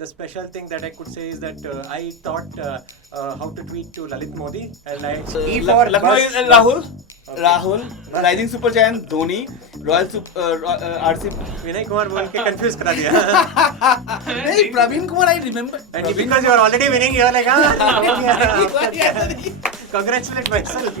the special thing that I could say is that I thought how to tweet to Lalit Modi, and I E for Lucknow bus, is bus. Rahul. Okay. Rahul, Rising Super Giant Dhoni, RCB. Vinay Kumar बोल के confuse करा दिया. Hey, Praveen Kumar, I remember. And because you are already winning, you are like, congratulate myself.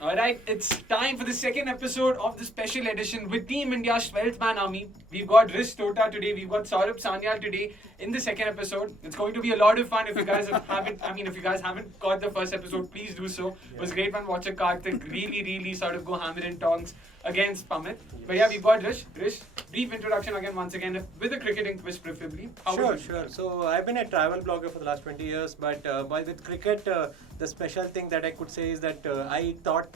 Alright, it's time for the second episode of the special edition with Team India's 12th man army. We've got Rish Tota today, we've got Saurabh Sanyal today in the second episode. It's going to be a lot of fun. If you guys haven't caught the first episode, please do so. It was great fun watching Karthik really sort of go hammer and tongs against Pamit. But yeah, we've got Rish. Rish, brief introduction once again, with a cricketing twist preferably. Sure. So I've been a travel blogger for the last 20 years, but with cricket, the special thing that I could say is that I thought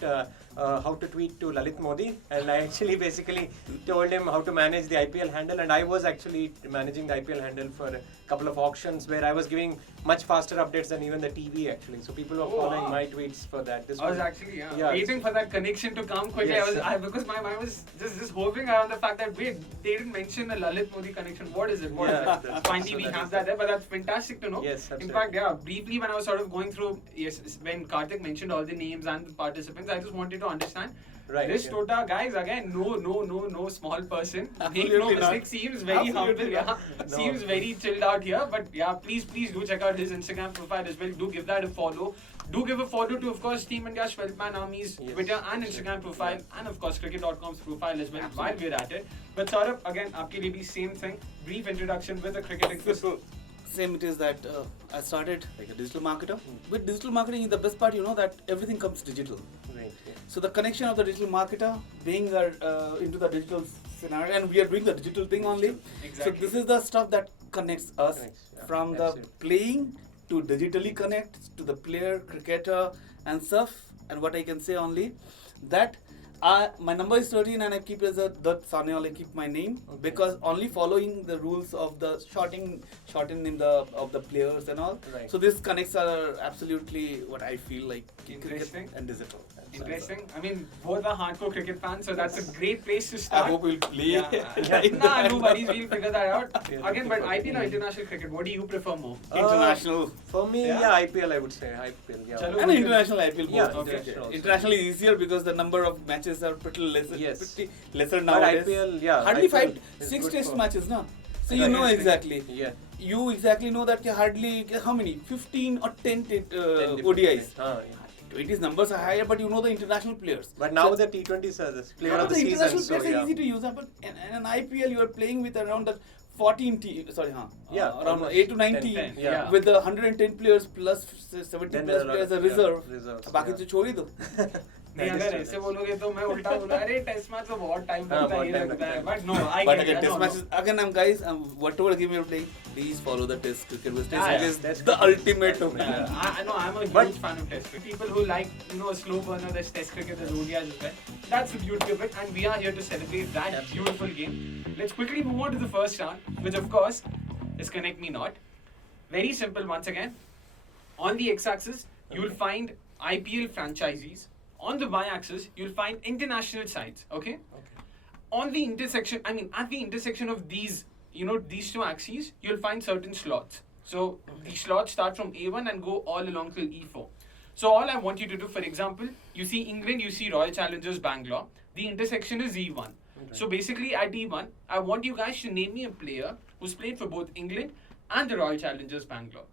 how to tweet to Lalit Modi, and I actually basically told him how to manage the IPL handle, and I was actually managing the IPL handle for a couple of auctions where I was giving much faster updates than even the TV actually. So people were following my tweets for that. I was actually waiting for that connection to come quickly. Yes. Because my mind was just hoping around the fact that wait, they didn't mention a Lalit Modi connection. What is it? Finally, we have that there, but that's fantastic to know. Yes, absolutely. In fact, briefly when I was sort of going through, when Karthik mentioned all the names and the participants, I just wanted to understand. Right. Rish Tota, guys, again, no small person. Make no Absolutely mistake, not. seems very Absolutely humble, not. No. seems very chilled out here. But yeah, please do check out his Instagram profile as well. Do give that a follow. Do give a follow to, of course, Team India's 12th man army's Twitter and Instagram profile, and of course cricket.com's profile as well. While we're at it, but Saurabh, again, आपके लिए भी same thing. Brief introduction with a cricketing twist. Same it is that I started like a digital marketer. With digital marketing, the best part, that everything comes digital. Right. Yeah. So the connection of the digital marketer being into the digital scenario, and we are doing the digital thing only. Exactly. So this is the stuff that connects us from the absolutely. playing to digitally connect to the player, cricketer and stuff. And what I can say only that my number is 13 and I keep as a Dutt Sanyal, I keep my name because only following the rules of the shorting name of the players and all. Right. So this connects are absolutely what I feel like Interesting. cricket and digital. Interesting. I mean, both are hardcore cricket fans, so that's a great place to start. I hope we'll play. Nah, no worries, we'll figure that out. Yeah, Again, but looking IPL or international cricket, what do you prefer more? International. For me, IPL I would say. IPL, yeah. Chalo. And international I feel Yeah, both. international also. International is easier because the number of matches are pretty lesser But nowadays. IPL, Hardly IPL is 6 good test for- matches, no? So Right. you know exactly. Yeah. You exactly know that hardly how many? 15 or 10 10 ODIs. yeah. 20's numbers are higher, but you know the international players. But now So- the T20s are the player now of the the season. international So players are yeah. easy to use, but in an IPL you are playing with around the 14 Yeah, around almost 8 to 9 team 10, yeah. with the 110 players plus 70 Then plus there are a lot players of- as a reserve. reserves, बाकी yeah. तो छोड़ ही दो. नहीं अगर ऐसे बोलोगे तो मैं उल्टा बोलूँ अरे टेस्ट मैच तो बहुत टाइम लगता है बहुत ये time लगता है लगता है. but no I But get again, it, test no, matches again. Guys, whatever game you're playing, please follow the test cricket. Because test Yeah, cricket is that's the good. ultimate. I know I'm a huge But- fan of test cricket. People who like a slow burner, there's test cricket, there's ODIs as well. That's the beauty of it, and we are here to celebrate that beautiful game. Let's quickly move on to the first round, which of course is Connect Me Not. Very simple once again. On the x-axis, you'll find IPL franchisees. On the y-axis, you'll find international sides. Okay. On the intersection, at the intersection of these, these two axes, you'll find certain slots. So the slots start from A1 and go all along till E4. So all I want you to do, for example, you see England, you see Royal Challengers Bangalore. The intersection is E1. So basically at E1, I want you guys to name me a player who's played for both England and the Royal Challengers Bangalore.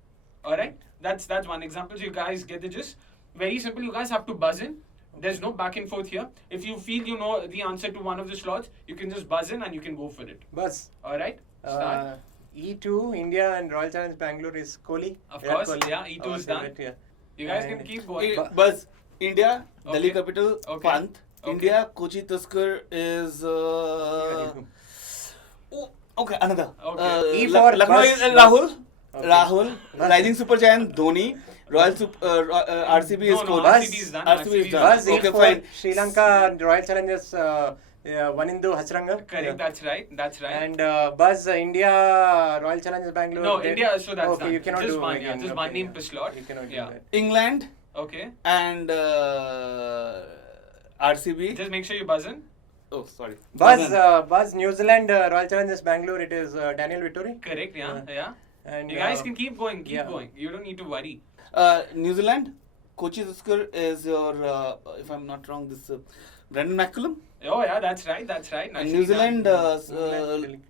Alright? That's one example. So you guys get the gist. Very simple. You guys have to buzz in. There's no back and forth here. If you feel you know the answer to one of the slots, you can just buzz in and you can go for it. Bus. Alright? Start. E2, India and Royal Challenge Bangalore is Kohli. Of Virat course, Kohli. yeah, E2 Our is done. favorite, yeah. You guys can And- keep going. Buzz, India, Okay. Delhi capital, Okay. Pant. Okay. India, Kochi Tusker is. Okay, another. Okay. E for Lucknow bus, is bus. Rahul. Okay. Rahul, Rising Super Giant Dhoni. RCB is No, Kohli. RCB is done. RCB is done. Bus Okay, E for fine. Sri Lanka and Royal Challengers Yeah, Vanindu Hasranga. Correct, that's right. And Buzz, India, Royal Challengers Bangalore. No, India, so that's okay, done. you cannot just do one, again. just okay, one name per slot. You cannot do Yeah. that. England Okay. and RCB. Just make sure you buzz in. Oh, sorry. Buzz, New Zealand, Royal Challengers Bangalore, it is Daniel Vittori. Correct, yeah. And You guys can keep going, yeah. going. You don't need to worry. New Zealand, Kochi Tusker is your, if I'm not wrong, this Brendan McCullum. Oh yeah, that's right. And Nicely New Zealand, done.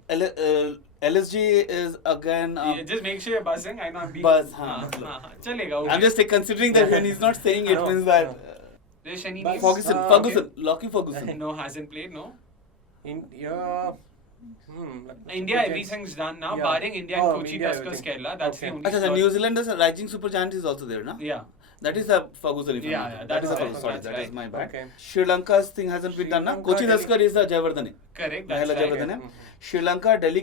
LSG is again. Yeah, just make sure you're buzzing. I know I'm being. Buzz, Chalega, okay. I'm just considering that when he's not saying it means that. There's any Buzz. names? Ferguson, Okay. Lockie Ferguson. No, hasn't played. No. India. India, everything's done now, Yeah. barring India and Oh, Kochi India, Tuskers everything. Kerala. That's Okay. the only. Achha, slot. New Zealanders Rising Super Giant is also there, na? Yeah. That is a Ferguson. If I'm Yeah, not yeah, wrong. that's That is a right, Ferguson. Sorry, that's that right. is my bad. Okay. Sri Lanka's thing hasn't been done, na? Lanka, Kochi Delhi. Tusker is Jayawardene. Correct. Mahela That's right. Jayawardene. Sri Lanka, Delhi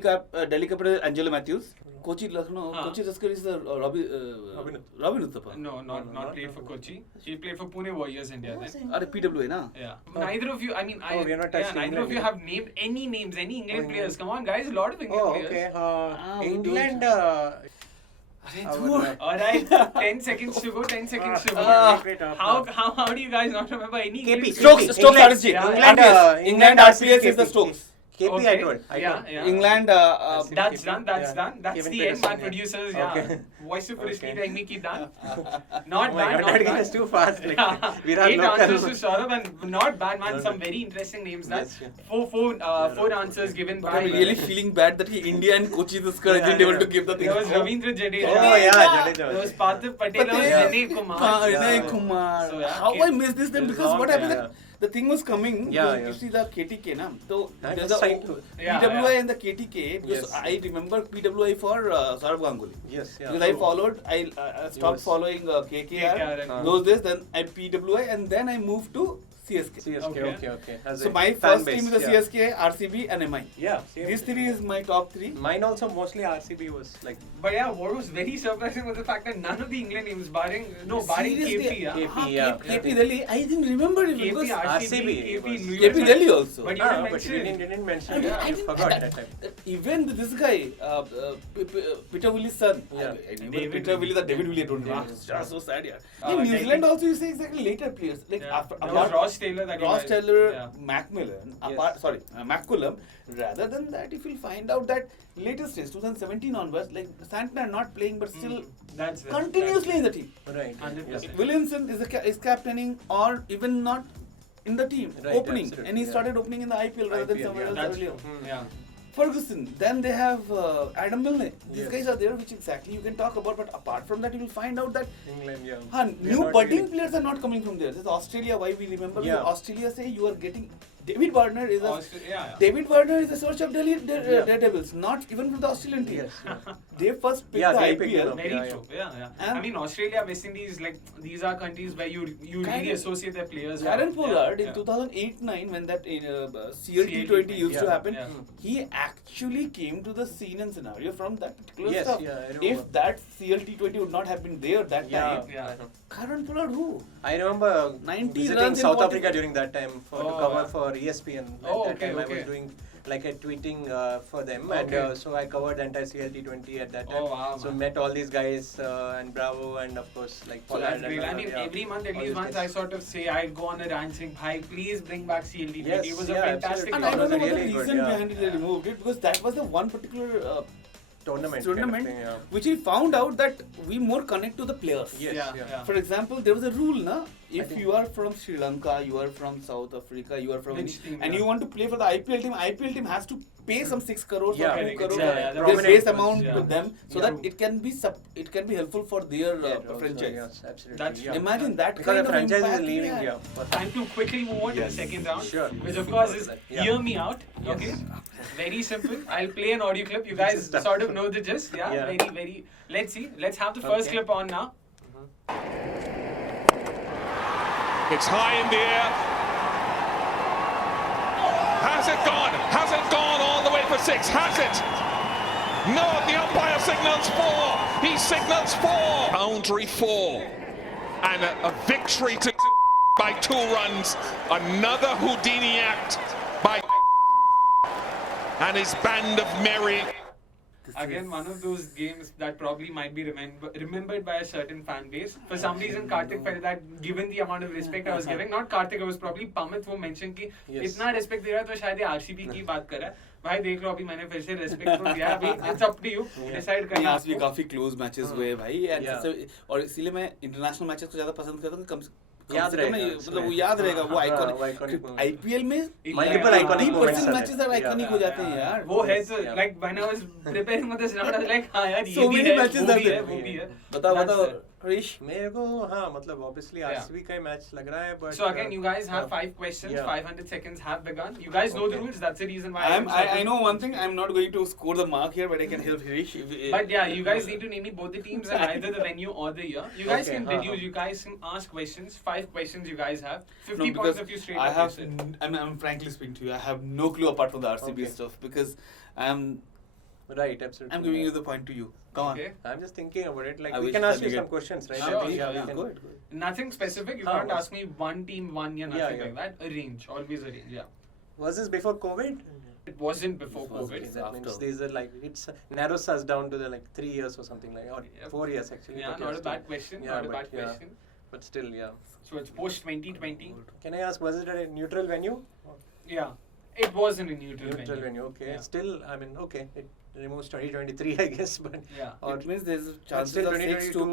Capital, Angelo Matthews. Kochi Tusker is the Robin Uthappa. No, not played for Kochi. He played for Pune Warriors India then. Are PWA, na? Yeah. Neither of you. I mean, we are not touching neither of England you yet. have named any names, any England players. Come on, guys, a lot of England Oh, players. okay. we England. All right, 10 seconds to go. 10 seconds to go. Wait, How do you guys not remember any English KP. players? Stokes RSG. Yeah, England RPS is the Stokes. KP, Okay. I told. Yeah. England. That's done. That's Yeah. done. That's Kevin the end, my Peterson, yeah. producers. Okay. Yeah. Voice of Police Okay. Leader, English done. Oh Not my bad. God, Not that bad. is too fast. Like, Yeah. we are 8 local. answers to Saurabh and not bad, man. No, Some no. very interesting names. That's Yes, four answers given by. I'm really feeling bad that India and Kochi Tusker Yeah, didn't able yeah. to give the thing. There was Ravindra Jadeja. Oh, yeah, Jadeja. There was Parthiv Patel. There was Patel. Vinay Kumar. Vinay Kumar. So, yeah, How K- I missed this then? It's Because long, what happened? yeah. That the thing was coming. Yeah, you yeah. see the KTK, na? So That there's was a fine too. Yeah, PWI yeah. and the KTK. Because Yes. I remember PWI for Saurabh Ganguly. Yes, yeah. Because I followed, I stopped Yes. following KKR. KKR. Those days, then I PWI, and then I moved to CSK. CSK, Okay. okay. As So a my fan first base, team is the yeah. CSK, RCB, and MI. Yeah, same. These three is my top three. Mine also mostly RCB was like. But yeah, what was very surprising was the fact that none of the England names, barring Seriously, KP, yeah. KP, yeah. KP Delhi. I didn't remember it KP, because RCB, RCB KP, was- New KP Zealand. Delhi also. But you Ah, didn't but mention you it. didn't mention. I mean, Yeah, I you didn't- forgot that- that time. Even this guy, Peter Willis' son. Yeah. I remember David Peter Willis. Willis, David Willis. I don't Yeah. remember. That's so sad, yeah. Uh, In New David- Zealand also, you say exactly later players like Yeah. after There was Ross Taylor that you Ross guys- Taylor, yeah. Macmillan, Yes. McCullum. Rather than that, if you'll find out that latest days, 2017 onwards, like Santana not playing but still That's it. continuously in the team. Right. 100%. Williamson is captaining or even not in the team, Right, opening, absolutely, and he yeah. started opening in the IPL rather than IPL, somewhere yeah. else That's earlier. true. Yeah. Ferguson. Then they have Adam Milne. These Yes. guys are there, which exactly you can talk about. But apart from that, you will find out that England, yeah. huh, We are new not budding really- players are not coming from there. This is Australia. Why we remember? Yeah. Australia say you are getting. David Warner is a. Yeah. David Warner is a search of Delhi Yeah. Daredevils, not even from the Australian team. Yes. Yeah. They first picked Yeah, the they picked IPL. him up. Very Yeah, true. Yeah. And- I mean, Australia, West Indies, like these are countries where you really Karen- associate their players. Karen with. Pollard Yeah. in 2008-9 when that CLT20 used to Yeah. happen, Yeah. he actually came to the scene and scenario from that particular Yes, stuff. yeah, I remember. If that CLT20 would not have been there that Yeah. time, Yeah. Karen Pollard who? I remember 90 visiting runs in South 40 Africa during that time to Oh, cover yeah. for ESPN. At Oh, that okay, time I okay. was doing like a tweeting for them, Okay. and so I covered the entire CLT20 at that time. Oh, wow, So man. met all these guys and Bravo and of course like So Pollard that's great. and I mean, yeah, every month, at all least these once, I guys. sort of say, I'd go on a rant saying, Bhai, please bring back CLT20. Yes, It was a yeah, fantastic absolutely. And I It don't was know what the really good, reason yeah. behind it they removed it because that was the one particular tournament, tournament kind of thing, yeah. which we found out that we more connect to the players. Yes, yeah. For example, there was a rule, na? If think- you are from Sri Lanka, you are from South Africa, you are from Which team, and yeah. you want to play for the IPL team has to pay some 6 crores Yeah, or 2 correct, crores, yeah, yeah, the their prominent base ones, amount yeah. to them, so Yeah. that it can be helpful for their Yeah, also, franchise. Yes, absolutely. That's- yeah. Imagine that Because kind the of franchise impact is we leaving. had. Yeah. Time to quickly move on to the Yes. second round, Sure. which of course is Yeah. Hear Me Out. Yes. Okay, very simple. I'll play an audio clip. You guys Tough. sort of know the gist. Yeah, Yeah. very. Let's see. Let's have the first Okay. clip on now. It's high in the air. Has it gone? Has it gone all the way for 6? Has it? No, the umpire signals 4. He signals 4. Boundary 4. And a victory to by 2 runs. Another Houdini act by and his band of merry. Again, one of those games that probably might be remembered by a certain fan base. For some reason, Karthik felt that given the amount of respect I was giving, not Karthik, it was probably Pamit who mentioned कि इतना respect दे रहा है तो शायद ये RCB की बात कर रहा है. भाई देख लो अभी मैंने फिर से respect तो दिया अभी. It's up to you. Decide करना आपको. RCB काफी close matches हुए भाई. और इसीलिए मैं international matches को ज़्यादा पसंद करता हूँ कि याद रहेगा, मतलब वो याद रहेगा वो आइकॉनिक IPL में Multiple iconic moments are matches there. Iconic हो जाते हैं यार. वो है तो like when I was preparing for this round I was like हाँ यार So ये भी many है matches वो are भी है there. वो भी है. बताओ हरीश. मेरे को हाँ मतलब obviously RCB का ही मैच लग रहा है but So again, you guys have 5 questions. 500 seconds have begun. You guys know the rules. That's the reason why. I know one thing. I'm not going to score the mark here, but I can help Harish. But yeah, you guys need to name me both the teams and either the venue or the year. You guys can deduce. You guys can ask questions. 5 questions you guys have. 50 points if you straight I up have. guess it. I'm frankly speaking to you. I have no clue apart from the RCB stuff because I'm right, absolutely. giving you the point to you. Come on. Okay. I'm just thinking about it. Like I we wish can ask that you we some get- questions, right? Sure, I think, sure, we yeah. can- Go ahead. Nothing specific. You Ah, can't was- ask me one team, one year, nothing Yeah. like that. A range, always a range. Yeah. Was this before COVID? It wasn't before It was COVID. Okay, that means after. these are like it's narrows us down to the like 3 years or something like or Yep. 4 years actually. Yeah, but not a still. bad question. Yeah, Not a but bad yeah. question. But still, yeah. So it's post 2020. Can I ask, was it at a neutral venue? Yeah. It wasn't a neutral venue. Okay. Yeah. Still, I mean, okay. It removes 2023, I guess, but Yeah. or It means there's chances still of 6 to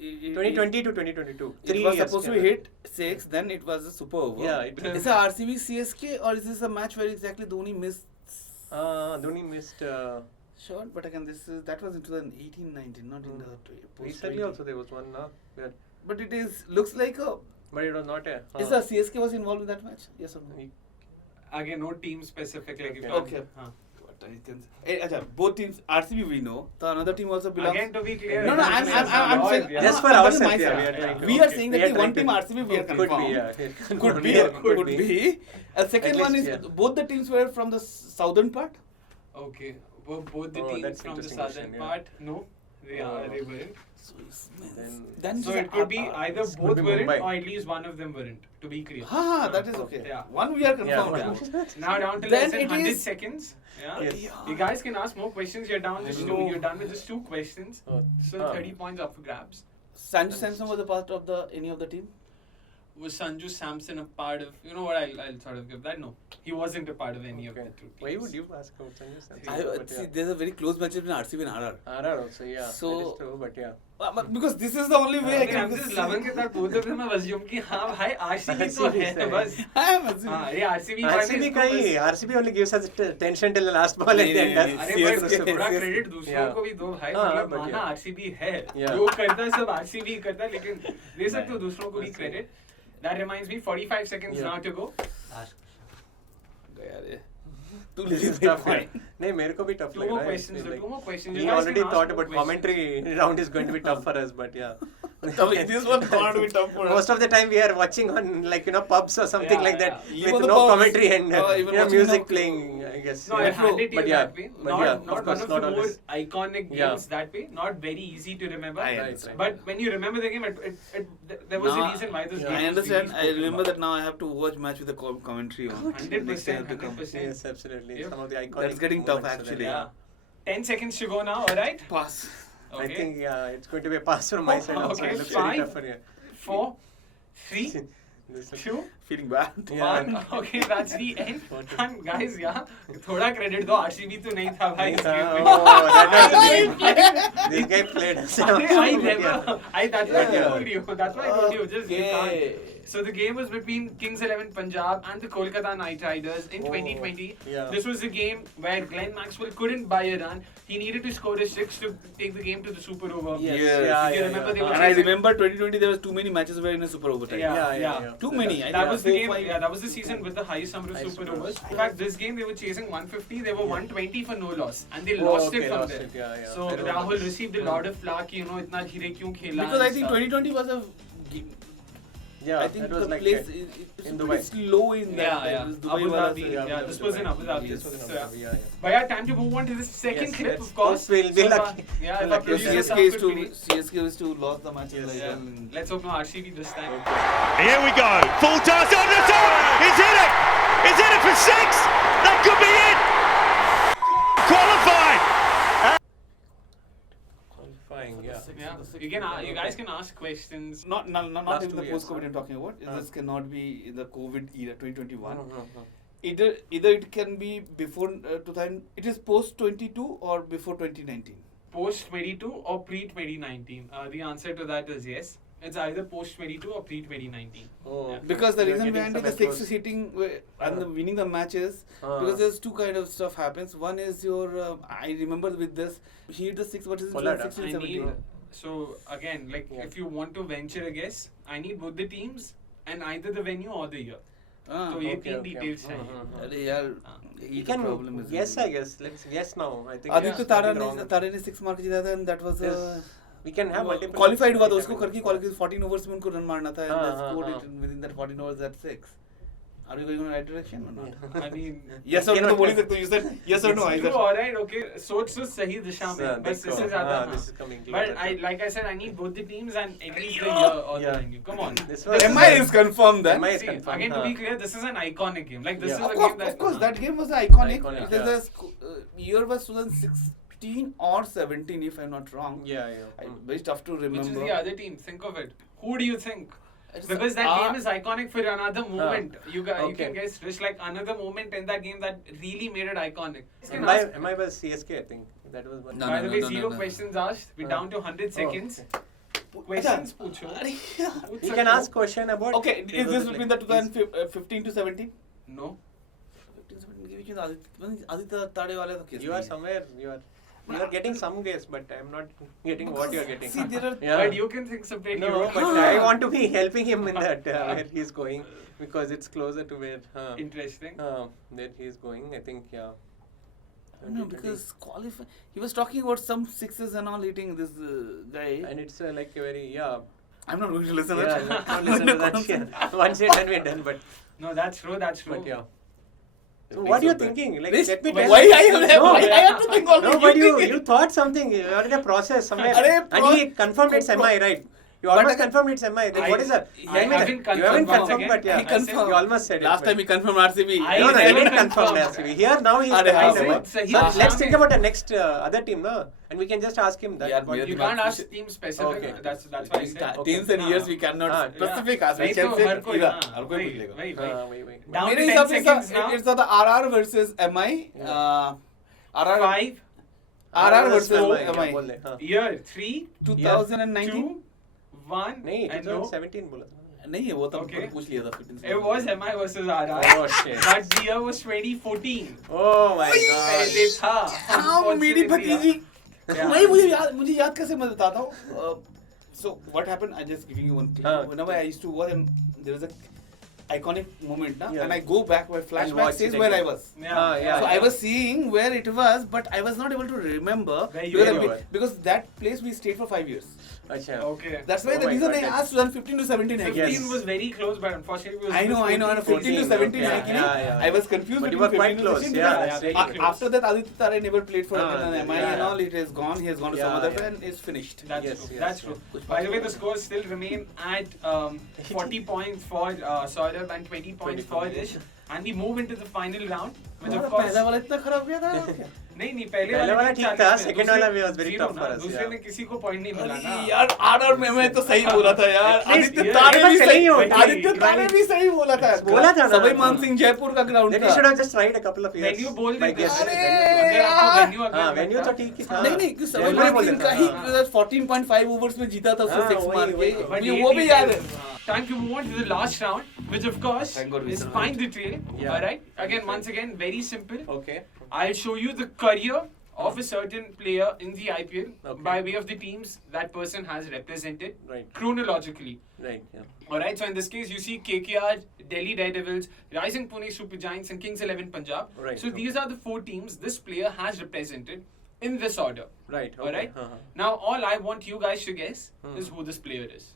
2020 to 2022. It 3 was years. supposed to yeah. hit 6, then it was a super over. Yeah, it Is it RCB CSK or is this a match where exactly Dhoni missed? Dhoni missed. Sure, but again, that was in 2018-19, not in the post. Recently also there was one, where, But it looks like a. but it was not a. Is the CSK was involved in that match? Yes or no? Again, no team specific. Like if you Okay. want- What I can say. Acha, both teams, RCB we know. The another team also belongs. Again, to be clear. No, I'm saying. Yeah. Just for I'm ourselves, telling yeah, myself. we are trying to. We are okay. saying We that are the one trying team to- RCB we are Could confirmed. be, yeah. Could be, Yeah, could be. A second At one least, is yeah. both the teams were from the southern part. Okay. Were both the Oh, teams that's from the interesting southern question, yeah. part? No. They Oh. weren't. Then So it could be either This could both be weren't Mumbai. or at least one of them weren't. To be clear. Ha, that is okay. Yeah. One we are Yeah, confirmed. but- Now down to Then less than it 100 is- seconds. Yeah. Yes. You guys can ask more questions. You're done with just 2 questions. Oh. So Ah. 30 points up for grabs. Sanju Samson was a part of any of the team. Was Sanju Samson a part of? You know what? I'll sort of give that. No, he wasn't a part of any of the Okay. two teams. Why would you ask about Sanju Samson? But See, yeah. there's a very close match between RCB and RR. RR also, yeah. So- that is true, but yeah. Because this is the only way I Okay, I'm can. just loving it that both of them have assumed कि हाँ भाई RCB तो RCB है है। बस. I am assuming. हाँ ये RCB RCB का ही RCB only gives us tension till the last ball and then does. अरे CSK भाई थोड़ा क्रेडिट दूसरों Yeah. को भी दो भाई हाँ, मतलब but माना yeah. RCB है Yeah. जो करता है सब RCB करता है लेकिन दे सकते हो दूसरों को भी credit. That reminds me 45 seconds Yeah. now to go. गया रे. तू This is ले tough. point. नहीं मेरे को भी tough Two लग more रहा है. questions. It's like- Two more questions. We You guys already can ask thought more about questions. commentary round is going to be tough for us, but yeah. This one thought we tough for us. Most of the time we are watching on like pubs or something Yeah, like that yeah. Even with the no pubs, commentary and even watching music now- playing, I guess. No, yeah. I handed it to But you yeah, that way. but Not, yeah, not of course, one of not the more always. iconic Yeah. games that way. Not very easy to remember. I Right, understand. right. But when you remember the game, there was a Now, reason why this yeah. game I was understand. really I spoken remember about. that now I have to watch match with the commentary on. 100%, to come. 100%. Yes, absolutely. Yep. Some of the iconic That's getting tough, moments are there. actually. Yeah. 10 seconds to go now, alright? Pass. I Okay. think it's going to be a pass from my side also. Okay, It looks very 5, tough for you. 4, 3, This looks- 2, Feeling bad. Yeah. 1. Okay, that's the end. What? And guys, yeah, थोड़ा credit दो RCB तो नहीं था भाई इस game में. Oh, that was this guy played us. I never. That's why I Yeah. told you. That's why I told you. Just you Okay. can't. So the game was between Kings 11 Punjab and the Kolkata Knight Riders in 2020. yeah. This was a game where Glenn Maxwell couldn't buy a run. He needed to score a 6 to take the game to the super over. Yes. Yes. Yeah, You yeah, remember yeah. they were And I chasing- remember 2020 there was too many matches were in a super overtime. Yeah. Too many. I That think was the 4, game. 5. Yeah, that was the season with the highest number of Highest super number. overs. In fact, this game they were chasing 150. They were 120 for no loss, and they Oh, lost okay, it from lost there. it, yeah, yeah. So I remember Rahul this. received a lot of flack. You know, इतना धीरे क्यों खेला? Because I and think stuff. 2020 was a game. Yeah, I think that was the like place in is Dubai. pretty slow in that. Yeah, yeah. It was Dubai Abu wala Dhabi, se- yeah, this was in Abu Dhabi. This was in So, Abu yeah. Dhabi, yeah, yeah. But yeah, time to move on to the second Yes, clip, let's of course. hope we'll be So, lucky. yeah, We'll if our lucky. producers CSK is could to please- CSK is to lost the match. Yes. Like, Yeah. Let's hope no RCB this time. Here we go. Full toss on the top. He's hit it. He's hit it for 6. That could be it. qualified. Qualifying, yeah. Yeah. You guys can ask questions. Not Last even 2 the years, post-COVID huh? I'm talking about. This cannot be in the COVID era, 2021. Mhm. Either it can be before 2000. It is post 22 or before 2019. Post 22 or pre 2019? The answer to that is yes. It's either post 22 or pre 2019. Oh, Yeah. okay. Because the You're reason getting behind it, some the six applause. hitting and the winning the matches, Ah. because there's two kind of stuff happens. One is your, I remember with this, he hit the six, what is it, Pollard, 16, I 17. need, so again, like Yeah. if you want to venture a guess, I need both the teams and either the venue or the year. Ah, So ये okay, तीन okay. details चाहिए. Mhm. अरे यार, You ये can problem is guess, I guess. Let's guess now. I think Aditya it's Tara nothing wrong. ने तारे ने 6 मार के जीता था and that was Yes. We can have multiple. qualified हुआ था I उसको mean, करके qualified 14 overs में उनको run मारना था and हाँ, they हाँ, scored हाँ. it within that 14 overs at 6. Are you going in the right direction or not? I mean, Yes or no Cannot तो बोल ही guess. सकते हो. You said yes or no it's either. true, alright, okay. सोच तो सही दिशा में, बस इससे ज़्यादा हाँ. This is coming But closer. like I said, I need both the teams and at least the year or the Yeah. venue. Come on. This was MI is confirmed then. MI is See, confirmed. again, to be clear, this is an iconic game. Like this Yeah. is a Of game that. course, that game was iconic. Iconic, It is yeah. a year was 2016 or 17 if I'm not wrong. Yeah, yeah. Very tough to Which is remember. the other team? Think of it. Who do you think? It's Because that game is iconic for another moment. You can Okay. guess just like another moment in that game that really made it iconic. MI was CSK, I think. That was one. No, By no, the way, no, zero no. questions asked. We're down to 100 seconds. okay. Questions पूछो. अरे यार. पूछ You सकते can हो. ask question about. Okay, is this between the 2015 to 17? No. 15 17 which is Aditya Tade wale तो case You are नहीं है. somewhere. You are getting some guess, but I'm not getting what you are getting. See, there are Yeah. But you can think separately. No, bro. but I want to be helping him in that where he's going because it's closer to where Interesting. that he's going. I think yeah. No, because qualify. He was talking about some sixes and all hitting this guy. And it's like a very yeah. I'm not going to listen Yeah, to that. not listen to that. Yeah. Once you're done, we're done. But No, that's true. That's true. yeah. So what are you thinking? Like, This- let me why tell Why you. I have, No, why I have to think all No, this? but think you it. thought something. You are in a process somewhere. Arey, And he confirmed it's MI, right? You But almost again- confirmed it's MI. Then what is that? I haven't You confirmed haven't once confirmed, again. but yeah. He confirmed. You almost said it. Last but- time he confirmed RCB. I No, he never didn't confirm confirmed. RCB. Here now he's Arey, behind हाँ, MI. सही So बात let's है. think about the next other team, no? And we can just ask him that. यार, what- मेरा You दिमाग can't ask कुछ- team specific. Okay. That's why I said. Okay. Teams and years we cannot हाँ, specific yeah. ask. We वही can तो say हर कोई इधर, हाँ, हर कोई वही, पूछ लेगा. वही, वही. wait. Down to मेरे 10 हिसाब से seconds now. it's the RR versus MI. RR 5, RR versus क्या MI. बोल रहे? हाँ. year 3, 2019. 2, 1, नहीं, and no. 2017 बोला था. नहीं है वो तो Okay. पूछ लिया था 15 It was MI versus RR. Oh shit. But the year was 2014. Oh my god. पहले था. हाँ मेरी भतीजी Yeah. वही मुझे याद कैसे मैं बताता हूँ so what happened I just giving you one thing whenever I used to watch and there was a iconic moment na? Yeah. And I go back where And flashback watch says it where I again. was Yeah. so I was seeing where it was but I was not able to remember Where you were. because that place we stayed for 5 years अच्छा. Okay. that's why Oh the my reason God, I that's- asked 2015 to 17 I 15 guess was very close, but unfortunately it was I know 15 to 14, 17 okay. I think Yeah. I was confused But you between were quite 15 to close, 16 yeah, because that's very close. after that Aditya Tare never played for MI yeah, and all yeah. it is gone he has gone to some Yeah, other yeah. and it's finished That's Yes, true. yes, That's yeah. true. By the way, the scores still remain at 40 points for Saurabh and 20 points for Rish. And we move into the final round, which of course. पहला वाला इतना खराब गया था नहीं पहले पहले वाला ठीक था, second वाला दूसरे- was very zero tough ना, for us, दूसरे yeah. में किसी को पॉइंट नहीं मिला ना. यार आर मैं तो सही बोला था यार At least आदित्य ये तारे बार भी चली सही होगी, आदित्य तारे भी सही बोला था बोला था ना। सभी मान सिंह जयपुर का ground Then we should have just tried a couple of years. Venue बोल by देते guessing. अरे अगर आपको यार। venue अगर हाँ, venue लगता- तो ठीक ही था. नहीं नहीं क्योंकि सभी Venue मान बोल सिंह देता का ही था. 14.5 ओवर्स में जीता था उसने हाँ, 6 वही, मार वही। के But मुझे ये वो भी याद है Time to move on to the last round, which of course Thank God we is survived. find the trail. Yeah. Alright. Again, once again, very simple. Okay. I'll show you the career of a certain player in the IPL Okay. by way of the teams that person has represented Right. chronologically. Right. Yeah. Alright, so in this case, you see KKR, Delhi Daredevils, Rising Pune Super Giants, and Kings 11 Punjab. Right, So okay. these are the 4 teams this player has represented in this order. Right. Okay. Alright? Uh-huh. Now, all I want you guys to guess is who this player is.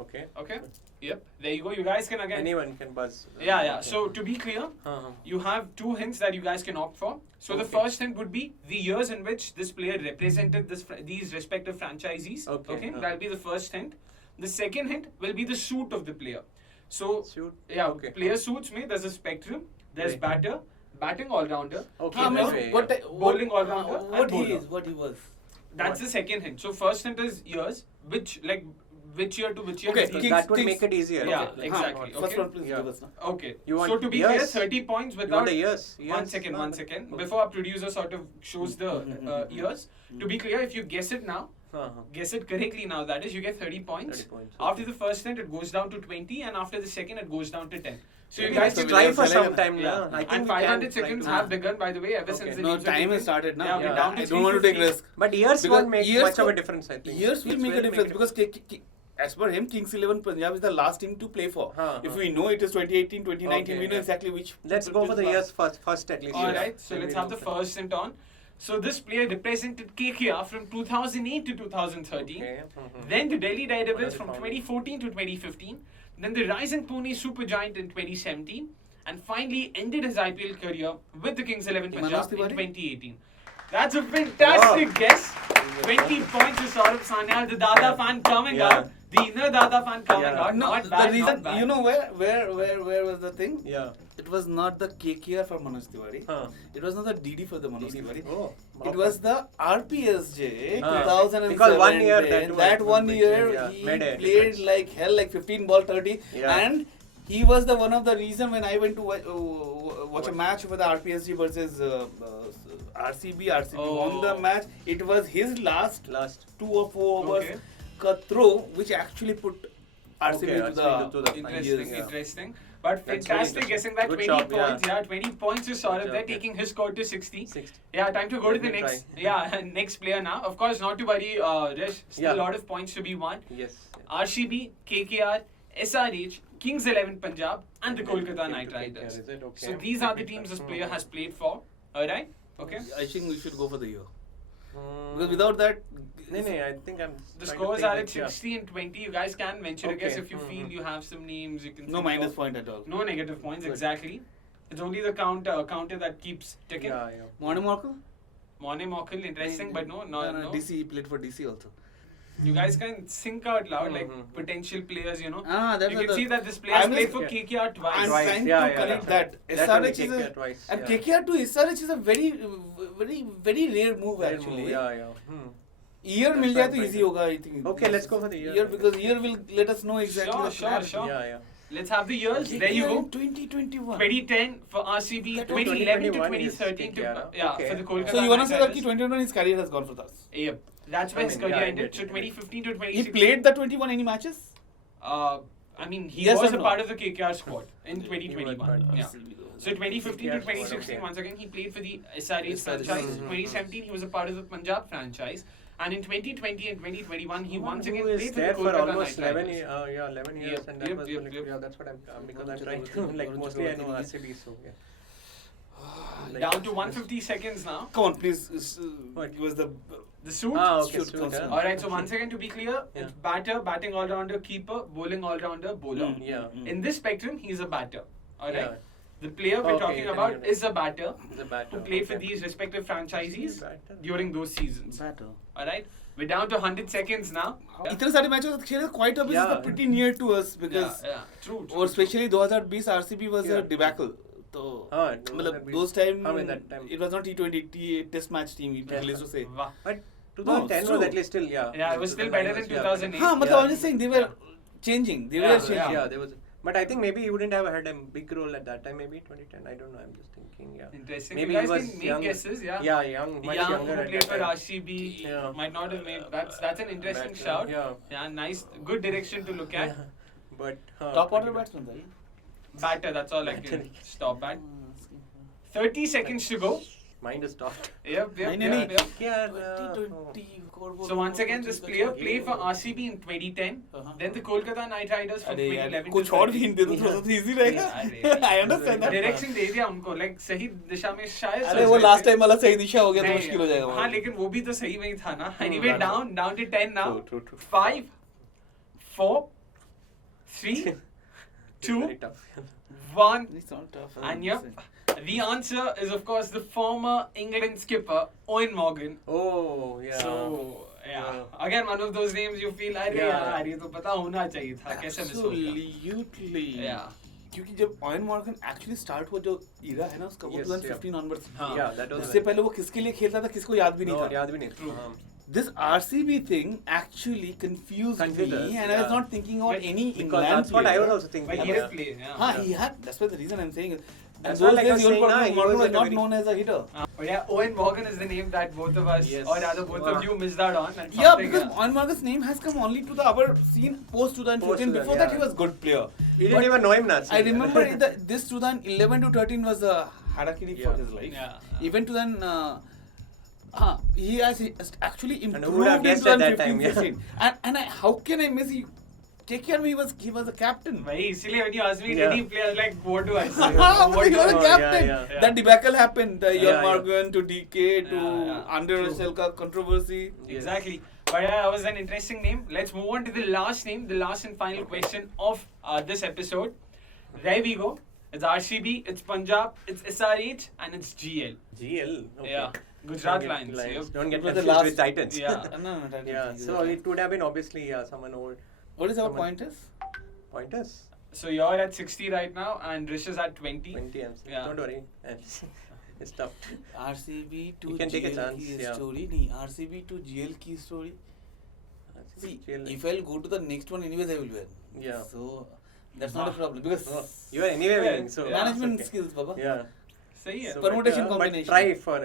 Okay. Okay? Yep. There you go. You guys can again. Anyone can buzz. Yeah, yeah. Okay. So to be clear, Uh-huh. you have 2 hints that you guys can opt for. So the Okay. first hint would be the years in which this player represented these respective franchisees. Okay. That'll be the first hint. The second hint will be the suit of the player. So Shoot. yeah, Okay. player suits में there's a spectrum, there's Right. batter, batting all-rounder, Okay, I mean, okay, what, yeah. bowling all-rounder, and what he bowler. is, what he was. That's the second hint. So first hint is years, which year to which year? Okay, did he- Kings- That would Kings- make it easier. Yeah, Okay. exactly. First Okay. one, please Yeah. give us now. Okay. You want So to be years? clear, 30 points You want without the years? One Years? second, No, one no. second. Okay. Before our producer sort of shows the years, to be clear, if you guess it now, Uh-huh. guess it correctly now, that is, you get 30 points. 30 points, After the first hint, it goes down to 20, and after the second, it goes down to 10. So you Maybe guys let's can try for Williams, some time. Yeah. Yeah. I think And we 500 can try seconds to- have begun, by the way, ever Okay. since the No, news were time has taken. started now. Yeah, we're Yeah. down to I don't want to take 350. risk. But years Because won't make years much of co- a difference, I think. Years will make a difference because as per him, Kings 11 Punjab is the last team to play for. If we know it is 2018, 2019, Okay, we know yeah. exactly which. Let's go for the years first at least. Alright, so Then let's we have know the that. first hint on. So this player represented KKR from 2008 to 2013. Okay. Mhm. Then the Delhi Daredevils What are from they 2014 to 2015. Then the Rising Pune Supergiant in 2017. And finally ended his IPL career with the Kings 11 Manoj Punjab in Tiwari? 2018. That's a fantastic Wow. guess. 20 points to Saurabh Sanyal, the Dada fan coming Yeah. out. The inner Dada fan coming Yeah. out. No, Not the bad, reason, not bad. you know where was the thing? Yeah. It was not the KKR for Manoj Tiwari. Huh. It was not the DD for the Manoj Tiwari. Oh. It was the RPSJ Ah. 2007. Because 1 year that was one big year thing, yeah. he Made a played difference. like hell, like 15 ball 30, Yeah. and he was the one of the reason when I went to watch a match with the RPSG versus RCB. RCB won the Oh. match. It was his last Last. 2 or 4 overs Okay. throw, which actually put RCB Okay, to RCB the to the Interesting, yeah. interesting. But That's fantastic very guessing that. Good 20 job, yeah. points, yeah. 20 points to Saurabh job, there, yeah. taking his score to 60. 60. Yeah, time to go to Let the me next. try. Yeah, next player now. Of course, not to worry, Resh. Still Yeah. a lot of points to be won. Yes. RCB, KKR, SRH, Kings 11 Punjab, and the Kolkata Came Knight to take care, Riders. is it? Okay. So these are the teams this player has played for. Alright? Okay? I think we should go for the year. Hmm. Because without that, No, I think I'm. The trying to scores think are that, at 60 and 20. You guys can venture a Okay. guess if you Mhm. feel you have some names. You can no think minus of. point at all. No negative points, Good. exactly. It's only the counter that keeps ticking. Yeah, yeah. Morning Markle? Mone Mokil, interesting, but no. DC, he played for DC also. You guys can think out loud, like Mhm. potential players, you know. Ah, that's You what can see that this player I'm played just- for yeah. KKR twice. I'm Twice, trying yeah, to yeah, connect yeah. that. That SRH will is take a, care twice, and yeah. KKR to SRH is a very, very rare move Very actually. move, Yeah, yeah. Hmm. Year That's मिल जाए what तो I'm easy trying होगा I think. Okay, let's go for the year. Year because year will let us know exactly Sure, the sure, plan. sure. Yeah, yeah. Let's have the years. There you go. 2021. 2010 for RCB, That 2011 to 2021 is 2013 to KKR, yeah okay. for the Kolkata. So you want to say Knight that Riders. 2021 his career has gone for us. Yep. That's where I his mean, career yeah, ended. indeed, So indeed. 2015 to He 2016. played the 21 any matches? I mean, he Yes was or a no? part of the KKR squad in He 2021. was, Yeah. So 2015 to KKR squad, 2016, okay. once again, he played for the SRH SRH. franchise. Mhm. 2017, he was a part of the Punjab franchise. And in 2020 and 2021, he once again Who is played for there the for Kolkata almost Knight 11 Riders. years. Yeah, 11 years, Yep, and that yep, was yep, like, yep. yeah, that's what I'm because I'm Varun trying to Chakravarti, like Varun mostly I know Chakravarti. RCB, so yeah. Like- Down to 150 seconds now. Come on, please. What? Give us the. The suit. Ah, okay, Shoot, suit, comes yeah. in. Alright, so once again to be clear, Yeah. it's batter, batting all-rounder, keeper, bowling all-rounder, bowler. Mm, Yeah. mm, mm. In this spectrum, he's a batter. Alright? Yeah. The player we're Okay, talking then about you know. is a batter The batter. who played for okay. these respective franchises Batter. during those seasons. Batter. Alright? We're down to 100 seconds now. इतने सारे matches खेले quite a bit Yeah. is pretty near to us because Yeah, true. और especially 2020 RCB was a Yeah. debacle. तो हाँ, मतलब 2020 those time I mean, that time. it was not T20 test match team it Yeah. used to say. Wow. But No, 2010 it's was true. at least still, yeah. Yeah, it was still better than 2008. हाँ मतलब Yeah. I'm just saying they were changing. They Yeah, were changing. Yeah, there was. But I think maybe he wouldn't have had a big role at that time. Maybe 2010. I don't know. I'm just thinking. Yeah. Interesting. Maybe you he guys was can make young. guesses, yeah. Yeah, young, much Young, younger who at played that for time. RCB, Yeah. might not have made. That's an interesting But, shout. Yeah. Yeah, nice, good direction to look at. Yeah. But Top order pretty batsman right? Batter, that's all I can stop at. 30 seconds to go. Mind is stopped. Yep. नहीं, Yeah. So once again, this player played for RCB in 2010, then the Kolkata Knight Riders from अरे यार 2011 कुछ to और भी 13. Hint दे दो थोड़ा सा easy रहेगा. अरे. I understand that. डायरेक्शन दे दिया उनको, like सही दिशा में शायद. अरे सोच वो रहे लास्ट थे. टाइम वाला सही दिशा हो गया तो नहीं, मुश्किल हो जाएगा. हाँ, लेकिन वो भी तो सही में ही था ना. Anyway, that's down to 10 now. True. 5, 4, 3, It's 2, very tough. 1. It's not tough. And yep, the answer is of course the former England skipper Owen Morgan. Oh, yeah. So yeah, again one of those names you feel अरे Yeah. यार ये तो पता होना चाहिए था कैसे miss हो गया. Absolutely. Yeah. क्योंकि जब ऑयन मॉर्गन एक्चुअली स्टार्ट हुआ जो इरा है ना उसका वो Yes, 2015 onwards Yeah, that was उससे पहले वो किसके लिए खेलता था किसको याद भी नहीं no, था याद भी नहीं. True. this RCB thing actually confused Confused me us, and I was yeah. not thinking about any Because England that's what I player. was also thinking. But he yeah. did play, yeah. हाँ, he had. That's why the reason I'm saying. And That's those what, like I days, was saying, Morgan he was was like a not very- known as a hitter. But yeah, Owen Morgan is the name that both of us, Yes. or rather both of you missed out on. And Yeah, something, because Owen Morgan's name has come only to the our scene post 2015. Post 2000, Before that, yeah. he was good player. You didn't even know him, Nazi. I remember this 2011 to 13 was a harakiri for Yeah. his life. Yeah. Even to then, he has actually who improved would have in guessed at that 2015, time, yeah. 16. And how can I miss you? Take care of me. He was a captain. Bhai, इसीलिए when you asked me, Yeah. did he play? I was like, what do I say? But he was a Oh, captain. yeah, yeah. That debacle happened. The Yeah, Ian yeah. Morgan to DK to Yeah. Under True. Selka controversy. Exactly. But yeah, that was an interesting name. Let's move on to the last name, the last and final question of this episode. There we go. It's RCB, it's Punjab, it's SRH, and it's GL. GL. Okay. Yeah. Gujarat Lions. Yep. Don't get It was the confused last- with Titans. Yeah. No, that Yeah. is So it would have been obviously someone old. What is our someone- pointers? Pointers. So you're at 60 right now, and Rish is at 20. 20 I'm saying. Yeah. Don't worry. It's tough. RCB to You can take a GL chance, की yeah. story नहीं RCB to GL की story. See, GL. if I'll go to the next one, anyways I will win. Yeah. So that's not a problem because Oh, you are anyway winning, so Yeah. management it's okay. skills, Baba. Yeah. सही है. So, Permutation but combination. try for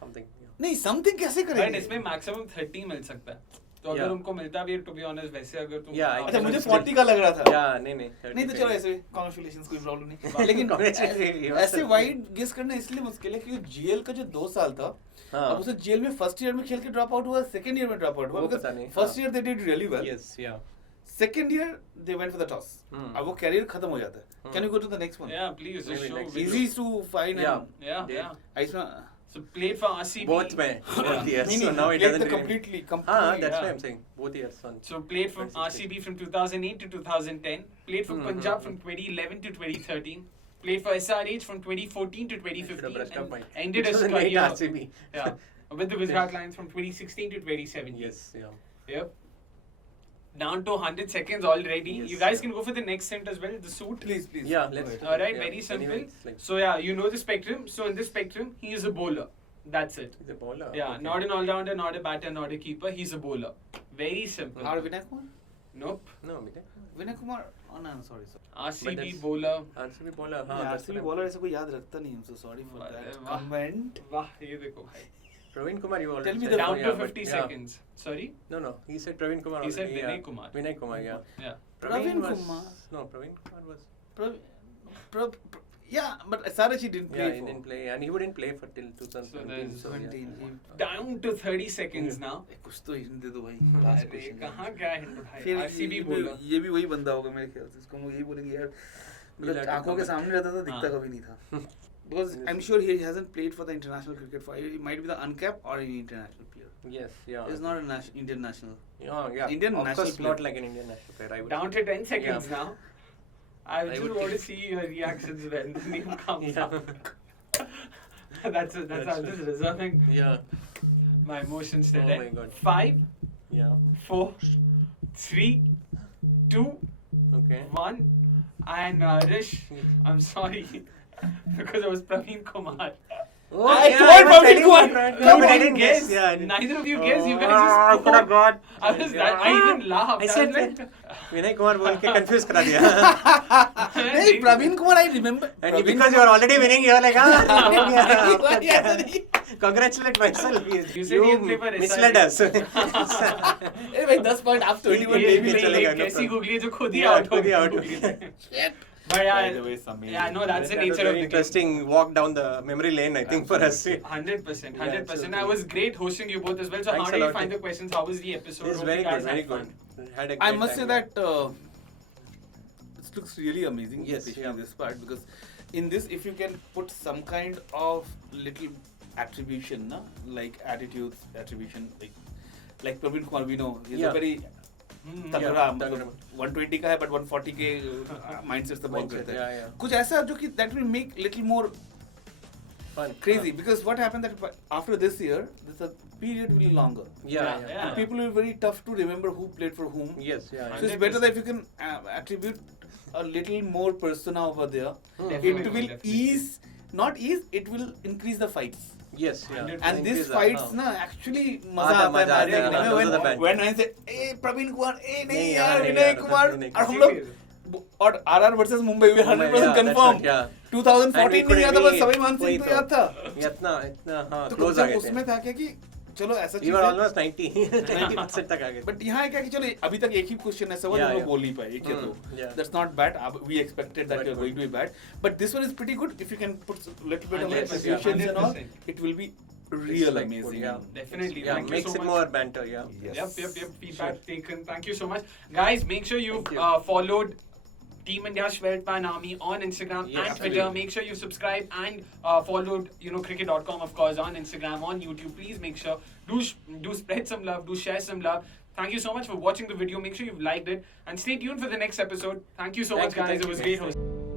something. Yeah. नहीं something कैसे But करेंगे? इसमें maximum 30 मिल सकता है. तो अगर Yeah. उनको मिलता भी है, to be honest, वैसे अगर तुम Yeah, I अच्छा मुझे Still- 40 का लग रहा था. Yeah, नहीं. नहीं तो चलो ऐसे congratulations कोई प्रॉब्लम नहीं. Congratulations, लेकिन yourself. ऐसे वाइड गेस करना इसलिए मुश्किल है क्योंकि GL का जो 2 साल था हाँ. अब उसे जेल में फर्स्ट ईयर में खेल के ड्रॉप आउट हुआ सेकंड ईयर में ड्रॉप आउट हुआ वो पता नहीं, फर्स्ट हाँ. Year they did really well Yes, yeah. Second year they went for the toss अब वो कैरियर खत्म हो जाता है can you go to the next one Yeah, please just Maybe show next video. Easy to find Yeah. Yeah, They- yeah. इसमें So played for RCB. Both में. Both years. नहीं So now it doesn't really- completely हाँ, that's yeah. why I'm saying. Both years. One. So played from 2016. RCB from 2008 to 2010. Played for Punjab from 2011 to 2013. Played for SRH from 2014 to I should have 2015. brushed up my. And ended his 2008 career. RCB. Yeah. With the Gujarat Lions from 2016 to 2017. Yes, yeah. Yep. Down to 100 seconds already. Yes, You guys yeah. can go for the next hint as well. The suit. please Yeah, let's. All right, yeah, very simple. anyway, it's like- So yeah, you know the spectrum. So in this spectrum, he is a bowler. That's it. He's a bowler. Yeah, okay. not an all-rounder, not a batter, not a keeper. He's a bowler. Very simple. और Vinay Kumar Nope. No, बेटे. Vinay Kumar oh no sorry RCB that's- bowler. RCB bowler. हाँ, that's RCB what bowler ऐसे कोई याद रखता नहीं so sorry for वाह, that वाह। comment Wow, ये देखो भाई. Praveen Kumar, you already Tell me said. the- Down yeah, to but 50 yeah. seconds. Sorry? No. He said Praveen Kumar. He said already, Vinay yeah. Kumar. Vinay Kumar, yeah. Yeah. Praveen was- Kumar. No, Praveen Kumar was. yeah but SRH he didn't play Yeah, he for didn't play, and he wouldn't play for till 2017. So there's so, yeah. 17 Down to 30 seconds now. कुछ तो hint दे दो भाई last अरे question कहाँ क्या hint उठाए? फिर RCB ये bowler. ये भी वही बंदा होगा मेरे ख्याल से इसको हम यही बोलेंगे यार मतलब You'll have to आंखों के comment. सामने रहता था दिखता हाँ. कभी नहीं था because I'm sure he hasn't played for the international cricket for he might be the uncapped or an international player Yes, yeah. he's not a Indian national Yeah. Indian of national course, player. not like an Indian national player. I would. Down to 10 seconds Yeah. now. I I just would want to think- see your reactions when the name comes Yeah. up. That's I'm That's just reserving Yeah. my emotions Oh today. my God. 5, Yeah. 4, 3, 2, Okay. 1. And Rish, I'm sorry because it was Praveen Kumar. Oh, I yeah, told I was Praveen telling Kumar. you, right? Come No, I on, didn't guess. Yeah. Neither of you guessed. You guys I just could have spoke. got. I was that. I even laughed. I said was Vinay Kumar बोल के confuse करा दिया. hey Praveen Kumar I remember And because you are already winning, you are like, Kumar congratulate myself. You said he'll play for misled us. hey भाई 10 point आप 21 ये ले भी नहीं चलेगा no कैसी problem. गुगली है जो खुद ही Yeah, आउट खुद ही out. But By the way, it's amazing. yeah, no, that's the That was nature of very the game. interesting walk down the memory lane, I think, for us. 100%, 100%. absolutely. I was great hosting you both as well. So Thanks how a did you lot. find the questions? How was the episode? It's Hope very you guys good, very had fun. good. Had a I great must say time, that it looks really amazing, Yes, especially yeah. this part, because in this, if you can put some kind of little attribution, na? Like attitudes, attribution, like Praveen Kumar, we know he's Yeah. a very Hmm. तगड़ा Yeah, मतलब 120 का है but 140 के mindset से ball Mindset, करता है yeah, yeah. कुछ ऐसा जो कि that will make little more Fun. crazy because what happened that after this year the period will be longer Yeah, yeah. and people will be very tough to remember who played for whom Yes, yeah. so it's better that if you can attribute a little more persona over there, Definitely, it will definitely. it will increase the fights. Yes, yeah. 100%. And Increase this that, fights हाँ. na actually आता मजा आता है है, देखने those में. are the best. when I say hey Praveen Kumar, hey नहीं नहीं यार यार, विनय यार, कुमार, विनय और हम कुमार. लोग और RR versus Mumbai we are 100% yeah, that's confirm. right, yeah. 2014 नहीं याद था, बस सभी मान वही सिंह तो याद था. इतना इतना हाँ तो क्लोज आ गए उसमें थे. था क्या कि चलो ऐसा We चीज were है. almost 90% तक आ गए थे. बट यहाँ है क्या कि चलो अभी तक एक ही क्वेश्चन ऐसा हुआ जो Yeah, हम लोग yeah. बोल नहीं पाए, एक या दो. yeah. That's not bad. We expected that But you're going to be bad. But this one is pretty good. If you can put a little bit of 100%, executions and all, 100%. it will be real It's like amazing. good, yeah. Definitely. Yeah, Thank you makes so it much. more banter, yeah. Yep. Feedback taken. Thank you so much. Guys, make sure you've Thank you. followed Team India Shveltpan Army on Instagram Yes, and Twitter. absolutely. Make sure you subscribe and followed, cricket.com, of course, on Instagram, on YouTube. Please make sure, do spread some love, do share some love. Thank you so much for watching the video. Make sure you've liked it and stay tuned for the next episode. Thank you so Thank much, you, guys. thank It was you. great hosting.